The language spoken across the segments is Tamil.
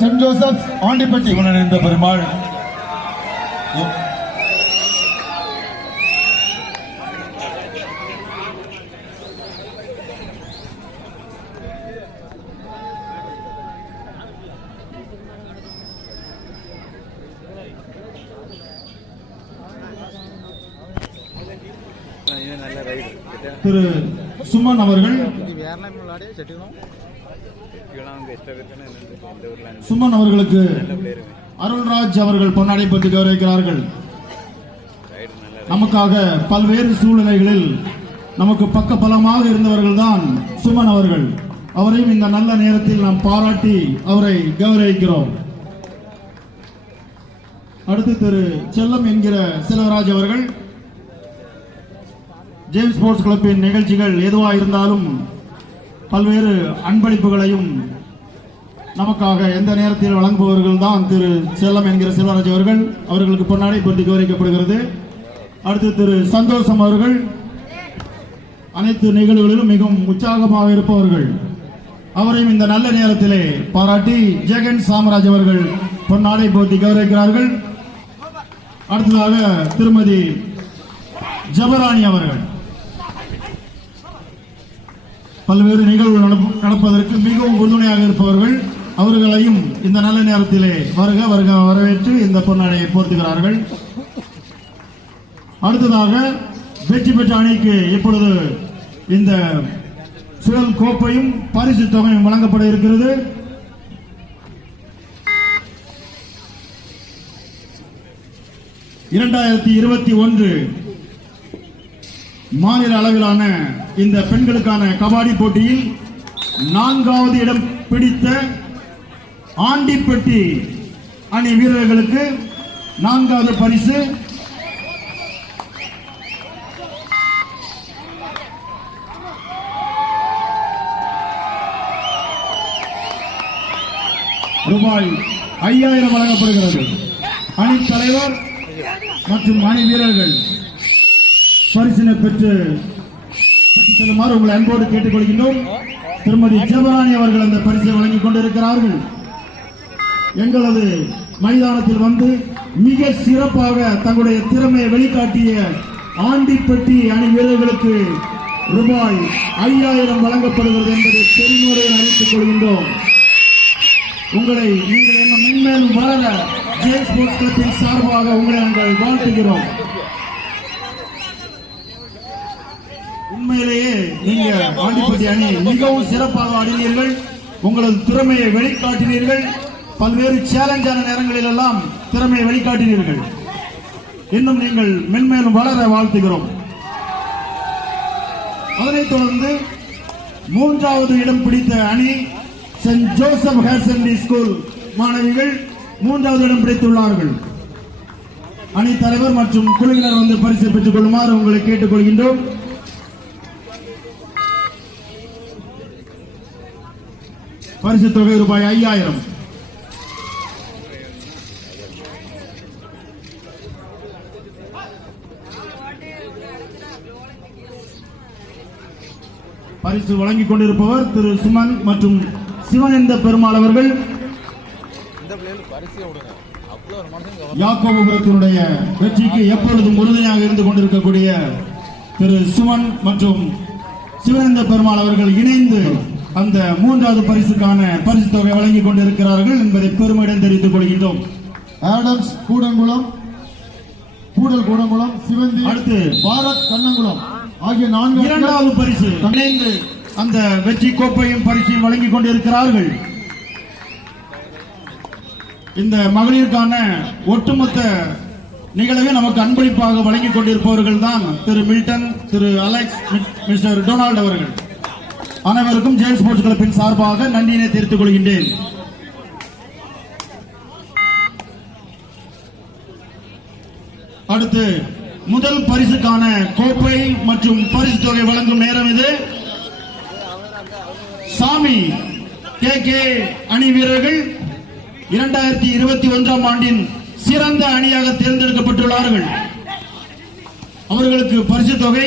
சென்ட் ஜோசப் ஆண்டிப்பட்டி உணர்ந்த பெருமாள் திரு சுமன் அவர்கள் சுமன் அவர்களுக்கு அருள்ராஜ் அவர்கள் பொன்னாடை பற்றி கௌரவிக்கிறார்கள். நமக்காக பல்வேறு சூழ்நிலைகளில் நமக்கு பக்க பலமாக இருந்தவர்கள் தான் சுமன் அவர்கள். அவரையும் இந்த நல்ல நேரத்தில் நாம் பாராட்டி அவரை கௌரவிக்கிறோம். அடுத்து திரு செல்லம் என்கிற செல்வராஜ் அவர்கள் ஜேம்ஸ் ஸ்போர்ட்ஸ் கிளப்பின் நிகழ்ச்சிகள் எதுவாக இருந்தாலும் பல்வேறு அன்பளிப்புகளையும் நமக்காக எந்த நேரத்தில் வழங்குபவர்கள் தான் திரு செல்லம் என்கிற செல்வராஜ் அவர்கள். அவர்களுக்கு பொன்னாடை போட்டி கௌரவிக்கப்படுகிறது. அடுத்து திரு சந்தோஷம் அவர்கள் அனைத்து நிகழ்வுகளிலும் மிகவும் உற்சாகமாக இருப்பவர்கள். அவரையும் இந்த நல்ல நேரத்திலே பாராட்டி ஜெகன் சாமராஜ் அவர்கள் பொன்னாடை போட்டி கௌரவிக்கிறார்கள். அடுத்ததாக திருமதி ஜபராணி அவர்கள் பல்வேறு நிகழ்வுகள் நடப்பதற்கு மிகவும் உறுதுணையாக இருப்பவர்கள். அவர்களையும் இந்த நல்ல நேரத்திலே வருக வருக வரவேற்று இந்த பொன்னாடையை போர்த்துகிறார்கள். அடுத்ததாக வெற்றி பெற்ற அணிக்கு இப்பொழுது இந்த சுழல் கோப்பையும் பரிசு தொகையும் வழங்கப்பட இருக்கிறது. (2021) மாநில அளவிலான இந்த பெண்களுக்கான கபாடி போட்டியில் 4வது இடம் பிடித்த ஆண்டிப்பட்டி அணி வீரர்களுக்கு 4வது பரிசு ரூபாய் 5000 வழங்கப்படுகிறது. அணி தலைவர் மற்றும் அணி வீரர்கள் பரிசினை பெற்று செல்லுமாறு உங்களை அன்போடு கேட்டுக்கொள்கின்றோம். திருமதி ஜெபராணி அவர்கள் அந்த பரிசை வழங்கிக் கொண்டிருக்கிறார்கள். எங்களது மைதானத்தில் வந்து மிக சிறப்பாக தங்களுடைய திறமையை வெளிக்காட்டிய ஆண்டிப்பட்டி அணி வீரர்களுக்கு ரூபாய் 5000 வழங்கப்படுகிறது என்பதை பெருமுறையில் அறிவித்துக் கொள்கின்றோம். உங்களை நீங்கள் என்ன மென்மேலும் வளர ஜேம்ஸ் ஸ்போர்ட்ஸ் கிளப்பின் சார்பாக உங்களை நாங்கள் வாழ்த்துகிறோம். உண்மையிலேயே நீங்க ஆண்டிப்பட்டி அணி மிகவும் சிறப்பாக ஆடினீர்கள். உங்களது திறமையை வெளிக்காட்டினீர்கள். பல்வேறு சேலஞ்சான நேரங்களில் எல்லாம் திறமையை வெளிக்காட்டினீர்கள். இன்னும் நீங்கள் மென்மேலும் வளர வாழ்த்துகிறோம். அதனைத் தொடர்ந்து 3வது இடம் பிடித்த அணி saint Joseph higher secondary school மாணவிகள் 3வது இடம் பிடித்துள்ளார்கள். அணி தலைவர் மற்றும் குழுவினர் வந்து பரிசு பெற்றுக் கொள்ளுமாறு உங்களை கேட்டுக் கொள்கின்றோம். பரிசு தொகை ரூபாய் 5000. பரிசு வழங்கிக் கொண்டிருப்பவர் திரு சுமன் மற்றும் சிவனந்த பெருமாள் அவர்கள். யாக்கோபுரத்தினுடைய வெற்றிக்கு எப்பொழுதும் உறுதுணையாக இருந்து கொண்டிருக்கக்கூடிய திரு சுமன் மற்றும் சிவனந்த பெருமாள் அவர்கள் இணைந்து அந்த 3வது பரிசுக்கான பரிசு தொகை வழங்கிக் கொண்டிருக்கிறார்கள் என்பதை பெருமையுடன் தெரிவித்துக் கொள்கின்றோம். ஆடம்ஸ் கூடங்குளம், கூடல் கூடங்குளம், சிவந்தி, அடுத்து பாரத் கண்ணங்குளம் ஆகிய 2வது பரிசு இணைந்து அந்த வெற்றி கோப்பையும் பரிசையும் வழங்கிக் கொண்டிருக்கிறார்கள். இந்த மகளிருக்கான ஒட்டுமொத்த நிகழ்வை நமக்கு அன்பளிப்பாக வழங்கிக் கொண்டிருப்பவர்கள் தான் திரு மில்டன், திரு அலெக்ஸ், மிஸ்டர் டொனால்ட் அவர்கள். அனைவருக்கும் ஜேம்ஸ் ஸ்போர்ட்ஸ் கிளப்பின் சார்பாக நன்றியினை தெரிவித்துக் கொள்கின்றேன். அடுத்து முதல் பரிசுக்கான கோப்பை மற்றும் பரிசு தொகை வழங்கும் நேரம் இது. சாமி கே அணி வீரர்கள் 2021 ஆண்டின் சிறந்த அணியாக தேர்ந்தெடுக்கப்பட்டுள்ளார்கள். அவர்களுக்கு பரிசு தொகை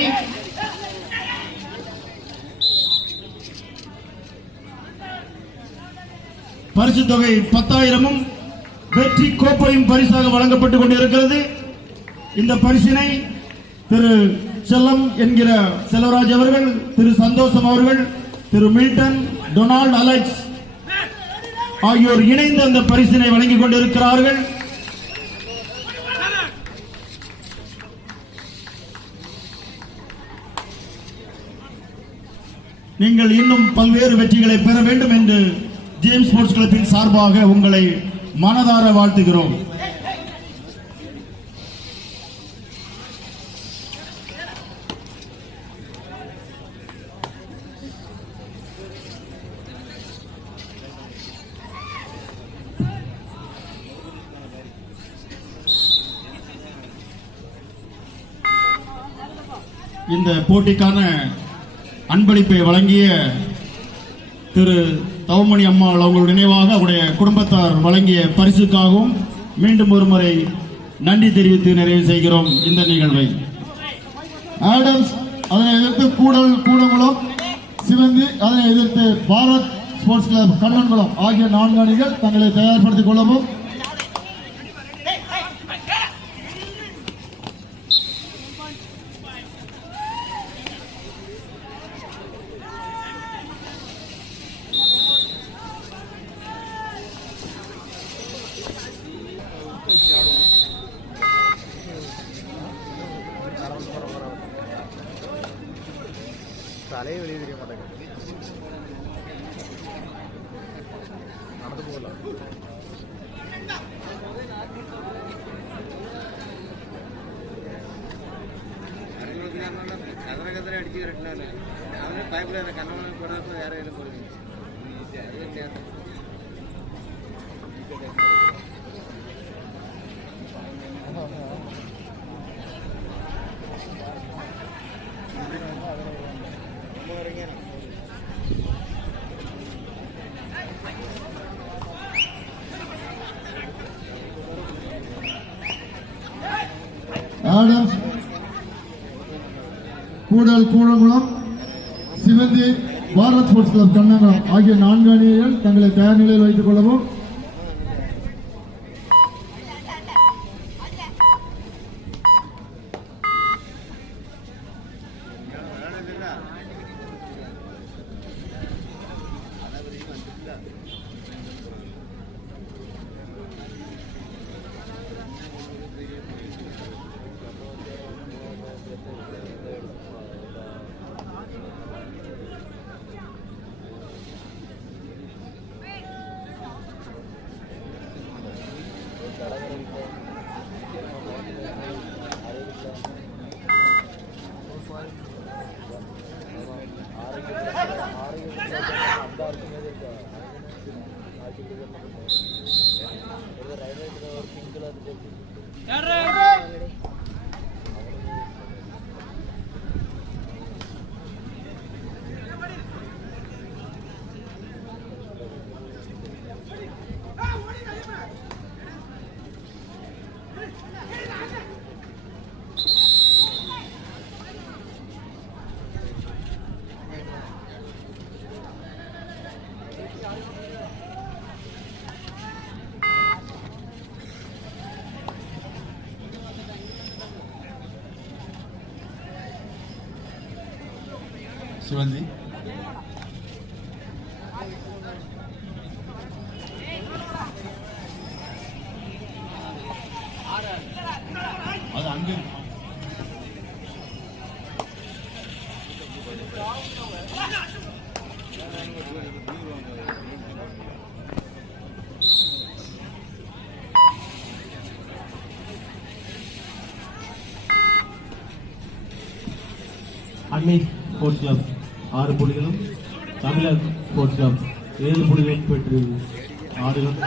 பரிசு தொகை 10,000 வெற்றி கோப்பையும் பரிசாக வழங்கப்பட்டுக் கொண்டிருக்கிறது. இந்த பரிசினை திரு செல்லம் என்கிற செல்வராஜ் அவர்கள், திரு சந்தோஷம் அவர்கள், திரு மில்டன், டொனால்ட், அலெக்ஸ் ஆகியோர் இணைந்து அந்த பரிசினை வழங்கிக் கொண்டிருக்கிறார்கள். நீங்கள் இன்னும் பல்வேறு வெற்றிகளை பெற வேண்டும் என்று ஜேம்ஸ் ஸ்போர்ட்ஸ் கிளப்பின் சார்பாக உங்களை மனதார வாழ்த்துகிறோம். இந்த போட்டிக்கான அன்பளிப்பை வழங்கிய திரு தவமணி அம்மாள் அவங்களுடைய நினைவாக அவருடைய குடும்பத்தார் வழங்கிய பரிசுக்காகவும் மீண்டும் ஒரு முறை நன்றி தெரிவித்து நிறைவு செய்கிறோம் இந்த நிகழ்வை. ஆடம்ஸ் அதனை எதிர்த்து கூடங்குளம், சிவந்தி அதனை எதிர்த்து பாரத் ஸ்போர்ட்ஸ் கிளப் கண்ணன்குளம் ஆகிய 4 அணிகள் தங்களை தயார்படுத்திக் கொள்ளவும். தலையை வெளியே தெரிய மாட்டேங்க நடந்து போகலாம். கதரை அடிச்சு கரெக்டாக அவனே பயப்பட கண்ணவனை போடுறப்ப வேற எதுவும் போடுவீங்க. ஆடம்ஸ் கூடங்குளம், சிவந்தி, பாரத் ஸ்போர்ட்ஸ் கிளப் கண்ணங்குளம் ஆகிய 4 அணிகள் தங்களை தயார் நிலையில் வைத்துக் கொள்ளவும். சிவந்தி அது அங்கே அன்னை ஸ்போர்ட்ஸ் கிளப் 6 புள்ளிகளும், தமிழர் ஸ்போர்ட்ஸ் கிளப் 7 புள்ளிகளும் பெற்று ஆடுகள்.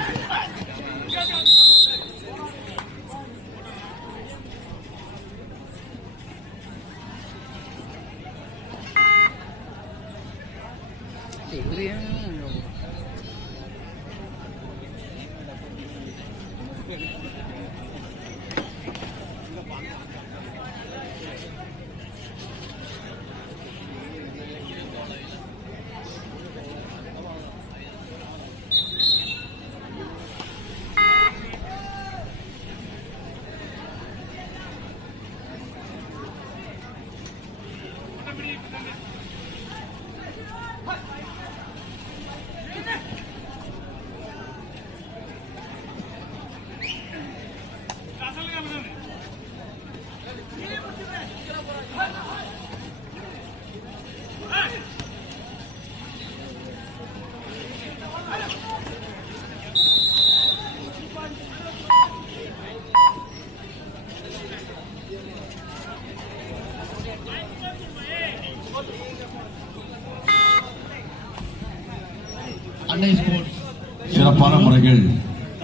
சிறப்பான முறைகள்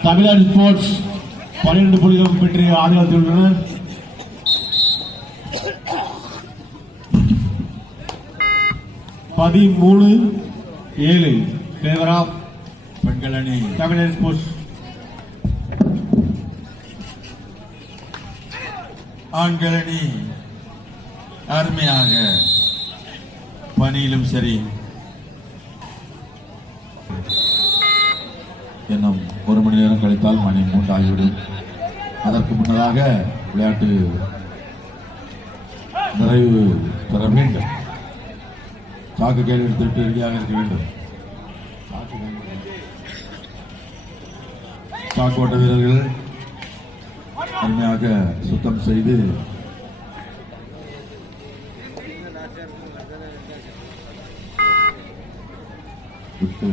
தமிழ்நாடு ஸ்போர்ட்ஸ் 12 புள்ளிகளும் பெற்று ஆதிக்கத்தில் உள்ளனர். பதிமூணு 7 ஃபேவர் ஆஃப் பெண்கள் அணி. தமிழ்நாடு ஸ்போர்ட்ஸ். ஆண்கள் அணி அருமையாக பணியிலும் சரி இன்னும் 1 மணி நேரம் கழித்தால் மணி 3 ஆகிவிடும். அதற்கு முன்னதாக விளையாட்டு நிறைவு பெற வேண்டும். சாக்கு கேள்வி எடுத்துவிட்டு ரெடியாக இருக்க வேண்டும். சாக்கு ஓட்ட வீரர்கள் அருமையாக சுத்தம் செய்து விட்டு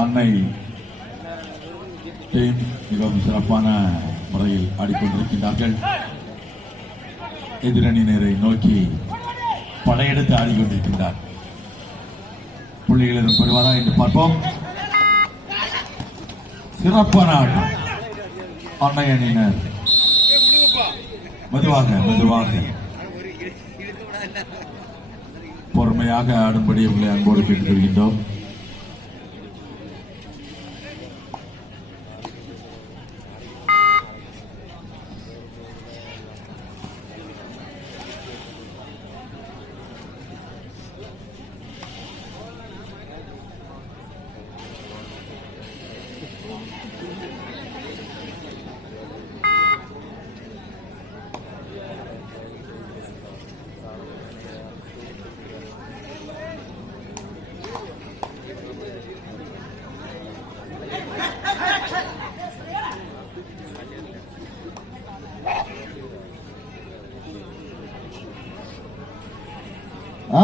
அன்னை டீம் மிகவும் சிறப்பான முறையில் ஆடிக்கொண்டிருக்கின்றார்கள். எதிரணியினரை நோக்கி படையெடுத்து ஆடிக்கொண்டிருக்கின்றார். புள்ளிகள் எதுவும் பெறுவாரா என்று பார்ப்போம். சிறப்பான ஆட்டம். அன்னை அணியினர் மெதுவாக பொறுமையாக ஆடும்படி உங்களை அன்போடு கேட்டுக் கொள்கின்றோம்.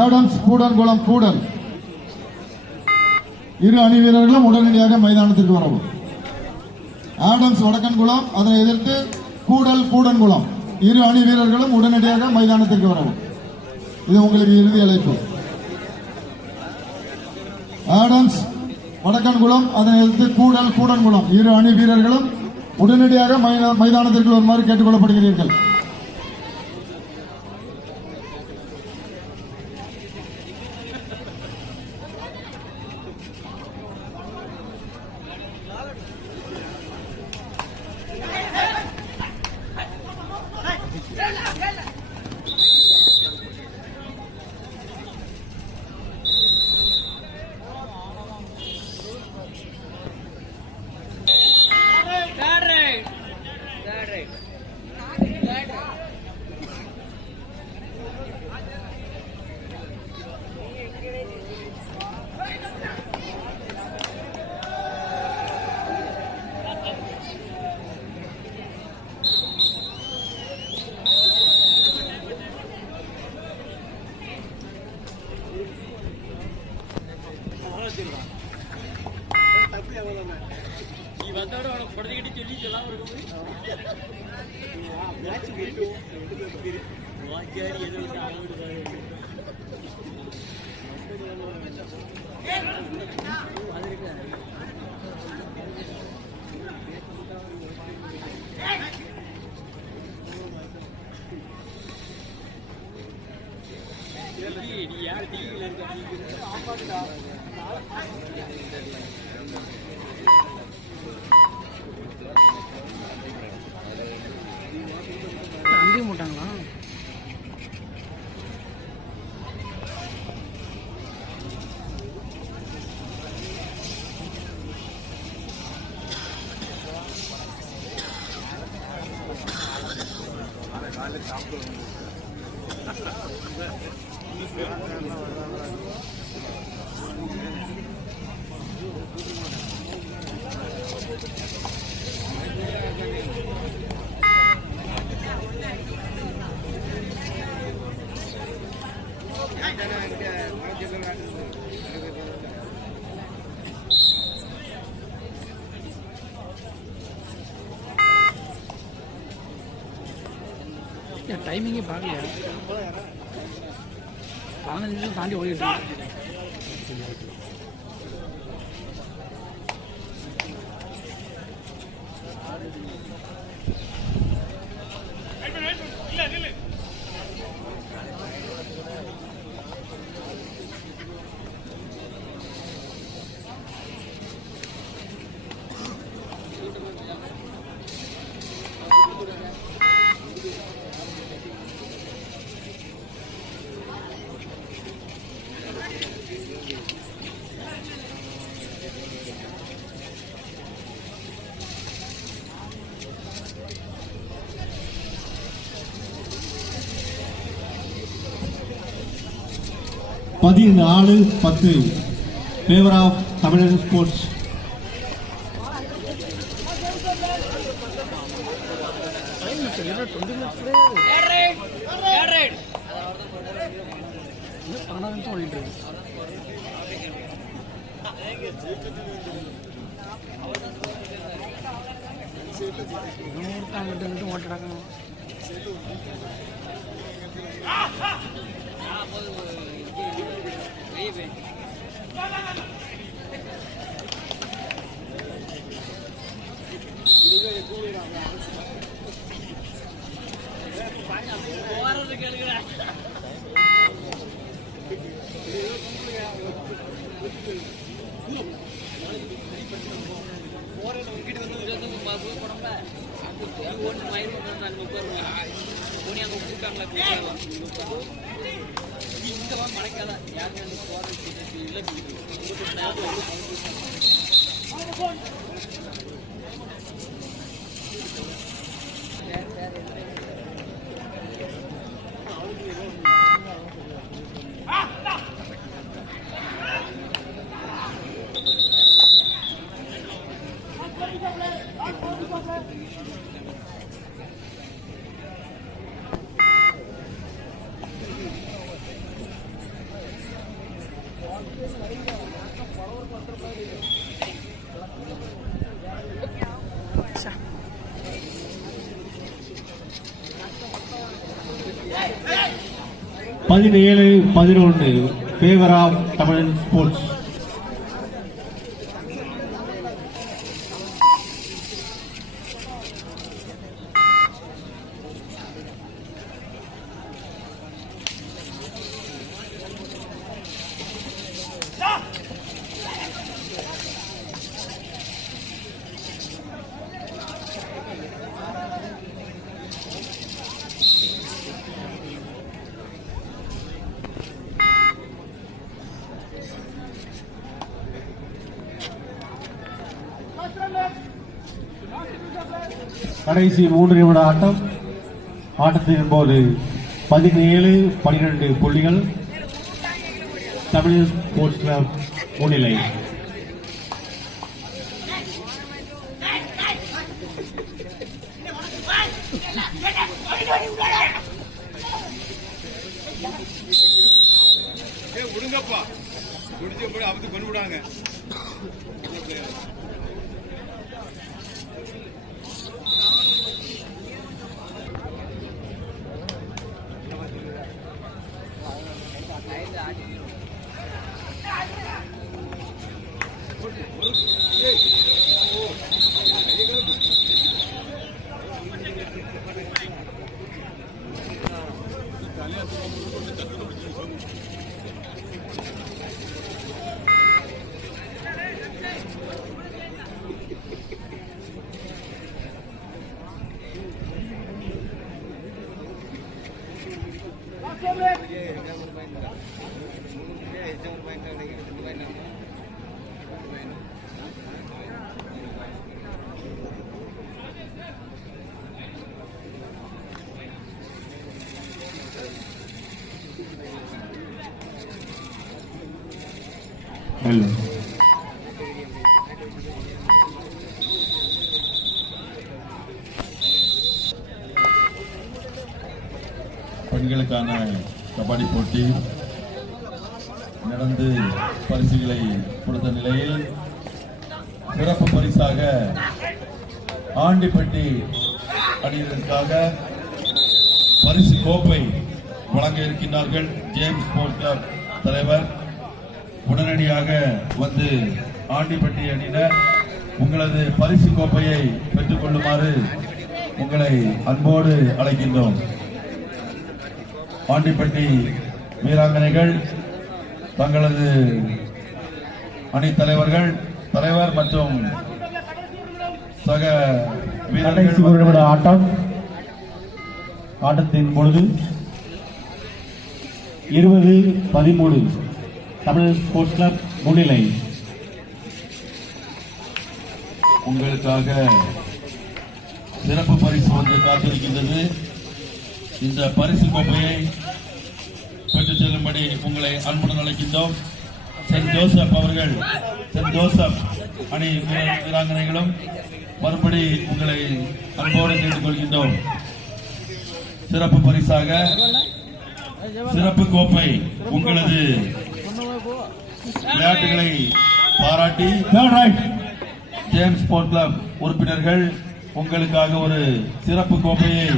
ஆடம்ஸ் கூடன்குளம் கூடல் இரு அணி வீரர்களும் உடனடியாக மைதானத்திற்கு வரவும். ஆடம்ஸ் வடக்கன்குளம், அதனை எதிர்த்து கூடல் கூடன்குளம் இரு அணி வீரர்களும் உடனடியாக மைதானத்திற்கு வரவும். இது உங்களுக்கு இறுதி அழைப்பு. ஆடம்ஸ் வடக்கன்குளம், அதனை எதிர்த்து கூடல் கூடன்குளம் இரு அணி வீரர்களும் உடனடியாக மைதானத்திற்கு வருமாறு கேட்டுக் கொள்ளப்படுகிறீர்கள். அங்கேயும் போட்டாங்களா? டைமிங்கே பார்க்கல, 15 நிமிஷம் தாண்டி ஓடிட்டு இருக்கு. பதினாலு 10 ஃபேவர் ஆஃப் தமிழர் ஸ்போர்ட்ஸ். ஓட்டுறாங்க. பதினேழு 11 ஃபேவர் ஆஃப் தமிழர் ஸ்போர்ட்ஸ். கடைசி 3 நிமிட ஆட்டம். ஆட்டத்தின் போது 17-12 புள்ளிகள் தமிழ் ஸ்போர்ட்ஸ் கிளப் முன்னிலை. விடுங்கப்பா, முடிஞ்ச கூட அவத்து கொண்டு விடாங்க. பெண்களுக்கான கபடி போட்டி நடந்து பரிசுகளை கொடுத்த நிலையில் சிறப்பு பரிசாக ஆண்டிப்பட்டி அணியினருக்காக பரிசு கோப்பை வழங்க இருக்கின்றார்கள். ஜேம்ஸ் ஸ்போர்ட்ஸ் கிளப் தலைவர் உடனடியாக வந்து ஆண்டிப்பட்டி அணியினர் உங்களது பரிசு கோப்பையை பெற்றுக் கொள்ளுமாறு உங்களை அன்போடு அழைக்கின்றோம். ஆண்டிப்பட்டி வீராங்கனைகள் தங்களது அணி தலைவர் மற்றும் சக கடைசி ஒரு நிமிட வீரர்கள் ஆட்டத்தின் பொழுது 20-13 தமிழ் ஸ்போர்ட்ஸ் கிளப் முன்னிலை. உங்களுக்காக சிறப்பு பரிசு வந்து காத்திருக்கின்றது. இந்த பரிசு கோப்பையை பெற்றுச் செல்லும்படி உங்களை அன்புடன் அழைக்கின்றோம். சென்ட் ஜோசப் அணி வீராங்கனைகளும் மறுபடி உங்களை அன்போடு கேட்டுக்கொள்கின்றோம். சிறப்பு பரிசாக சிறப்பு கோப்பை உங்களது விளையாட்டுகளை பாராட்டி ஜேம்ஸ் ஸ்போர்ட்ஸ் கிளப் உறுப்பினர்கள் உங்களுக்காக ஒரு சிறப்பு கோப்பையை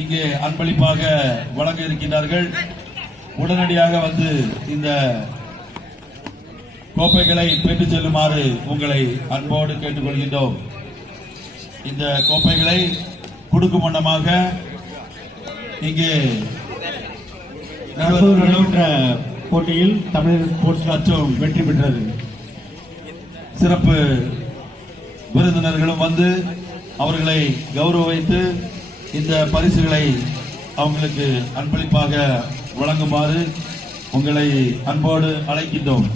இங்கே அன்பளிப்பாக வழங்க இருக்கின்றார்கள். உடனடியாக வந்து இந்த கோப்பைகளை பெற்றுச் செல்லுமாறு உங்களை அன்போடு கேட்டுக்கொள்கின்றோம். இந்த கோப்பைகளை கொடுக்கும் வண்ணமாக இங்கே நடைபெற்ற போட்டியில் தமிழ் ஸ்போர்ட்ஸ் கிளப் வெற்றி பெற்றது. சிறப்பு விருந்தினர்களும் வந்து அவர்களை கௌரவித்து இந்த பரிசுகளை அவங்களுக்கு அன்பளிப்பாக வழங்குமாறு உங்களை அன்போடு அழைக்கின்றோம்.